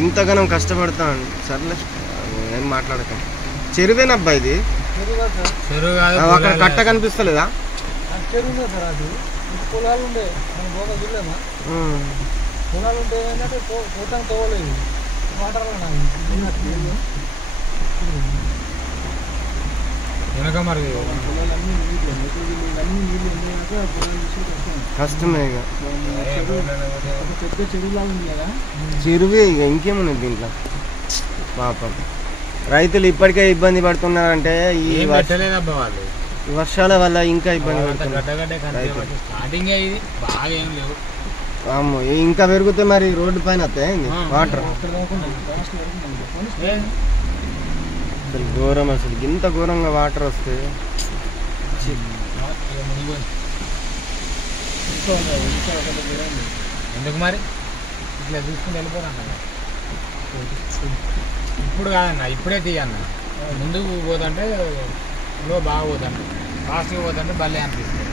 ఇంతగానం కష్టపడతాను సర్లే ఏం మాట్లాడతాం. చెరువేనబ్బా ఇది, అక్కడ కట్ట కనిపిస్తలేదా? పొలాలు ఉండే మనం పోగా చూడలేమా? పొలాలు ఉంటే ఏంటంటే పోతాం తోవలేదు వాటర్ వెనక మరి కష్టమే ఇక. పెద్ద చెరువులా ఉంది కదా, చెరువే ఇక, ఇంకేమున్నది దీంట్లో. పాపం రైతులు ఇప్పటికే ఇబ్బంది పడుతున్నారంటే ఈ వర్షాల వల్ల ఇంకా ఇబ్బంది పడుతున్నారు. ఇంకా పెరిగితే మరి రోడ్డు పైన వస్తాయి వాటర్. అసలు ఘోరం, అసలు ఇంత ఘోరంగా వాటర్ వస్తే ఎందుకు మరి ఇట్లా చూసుకుని వెళ్ళిపోరా. ఇప్పుడు కాదన్న, ఇప్పుడే తీయన్న. ముందుకు పోతుంటే బాగా పోతాను, ఫాస్ట్గా పోతుంటే భలే అనిపిస్తుంది.